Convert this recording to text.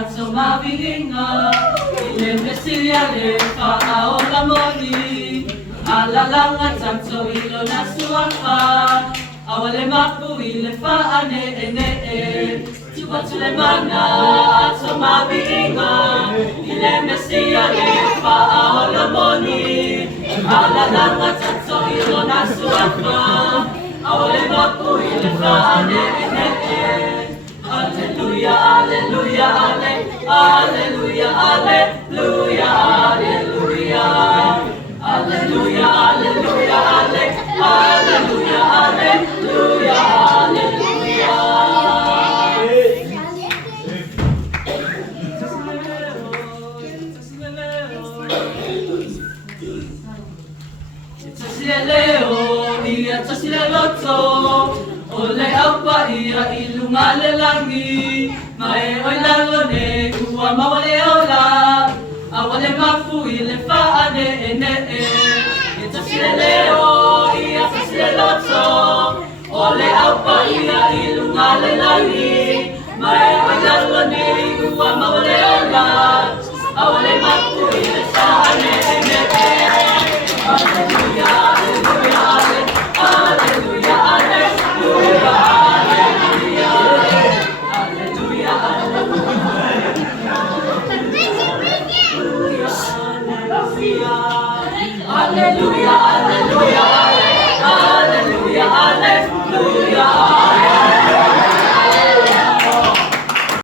At sumabing nga ilim na silyale paaola mo ni alalang at sanso ilo na suwaka awale mapu ile faane ene Tuwa tulemana at sumabing nga ilim na silyale paaola mo ni alalang at sanso ilo na suwaka awale mapu ile faane ene Alleluia, alleluia, alleluia, alleluia, alleluia, alleluia, alleluia, alleluia, alleluia, alleluia. Leo, ia tasilelotso. Ole apa ira ilungale langi Mae oi lalone ua mawale ola Awale mafu ile faane ene Ita sile leo ia sile loto Ole apa ira ilungale langi Mae oi lalone ua mawale ola Awale mafu ile faane ene Alleluia, alleluia, alleluia, alleluia Alleluia, alleluia, alleluia, alleluia.